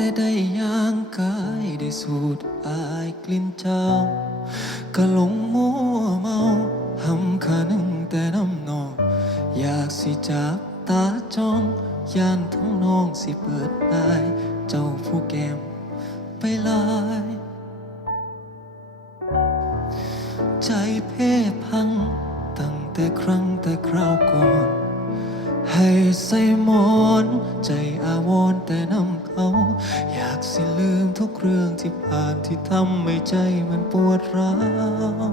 แต่ได้ย่างกายได้สูดอายกลิ่นเจ้า ก็หลงมัวเมาหำขานึงแต่น้ำนอง อยากสิจับตาจ้องย่านทั้งน้องสิเปิดได้เจ้าผู้แก้มไปลาย ใจเพ่พังตั้งแต่ครั้งแต่คราวก่อน ให้ใส่มอนใจอาวรแต่น้ำเขา อยากสิลืมทุกเรื่องที่ผ่านที่ทำให้ใจมันปวดร้าว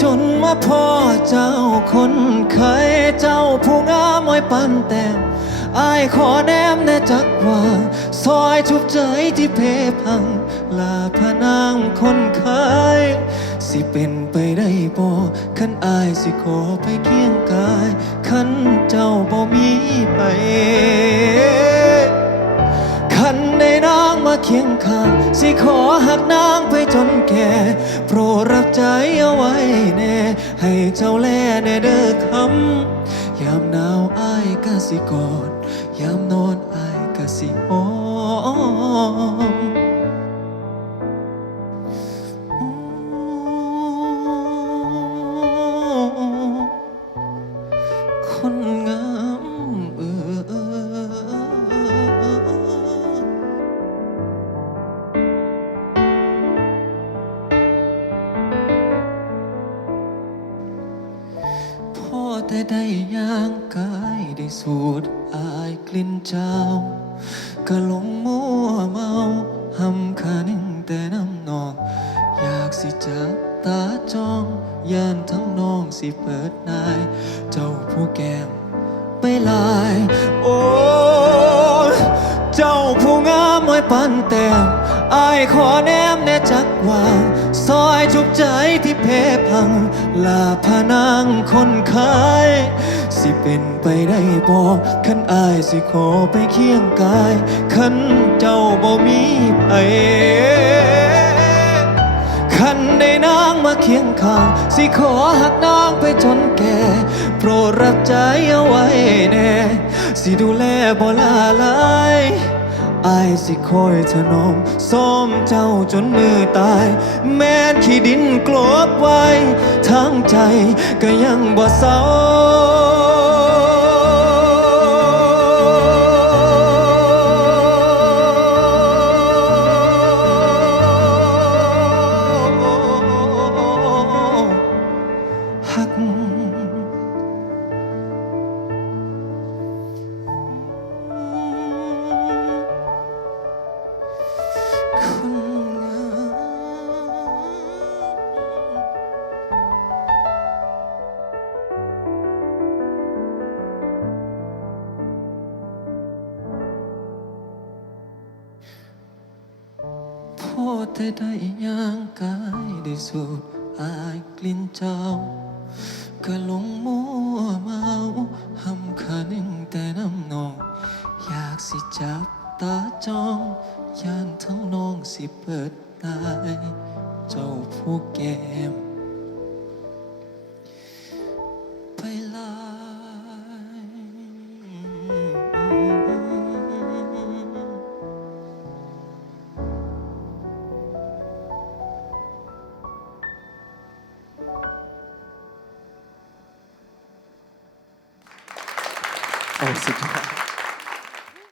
จนมาพ่อเจ้าคนเคยเจ้าผู้งามมอยปันแต้มอายขอแนมแน่จักว่าซอยชุบใจที่เพพัง ลาพนางคนเคยสิเป็นไปได้ บ่คันอายสิขอไปเคียงกาย คันเจ้าบ่มีไป คันได้นางมาเคียงข้าง สิขอหักนางไปจนแก่ โปรดรับใจเอาไว้แน่ ให้เจ้าแลแน่เด้อคำยามหนาวอายก็สิกอด ยามนอนอายก็สิหอ แต่ได้ย่างกายได้สูดอายกลิ่นเจ้า ก็หลงมัวเมาหำขานึงแต่น้ำนอง อยากสิจับตาจ้องย่านทั้งน้องสิเปิดนาย เจ้าผู้แก้มไปลาย โอ้เจ้าผู้งามมอยปันแต้มอายขอแนมแน่จักว่าซอ ยจุกใจที่เพพัง ลาพนางคนขาย สิเป็นไปได้บ่คันอายสิขอไปเคียงกายคันเจ้าบ่มีไผคันได้นางมาเคียงข้าง สิขอหักนางไปจนแก่ โปรดรับใจเอาไว้แน่ สิดูแลบ่ลาลา อายสิคอยถนอมซ้อมเจ้าจนมือตาย แม้ขี้ดินกลบไว้ทางใจก็ยังบ่เศร้า คนงามพ่อแต่ได้ย่างกายได้สูดอายกลิ่นเจ้า ก็หลงมัวเมาหำขานึงแต่น้ำนอง อยากสิจับตาจ้อง ยานทั้งน้องสิเปิดตายเจ้าผู้แก้มไปลายโอ้สุดยอด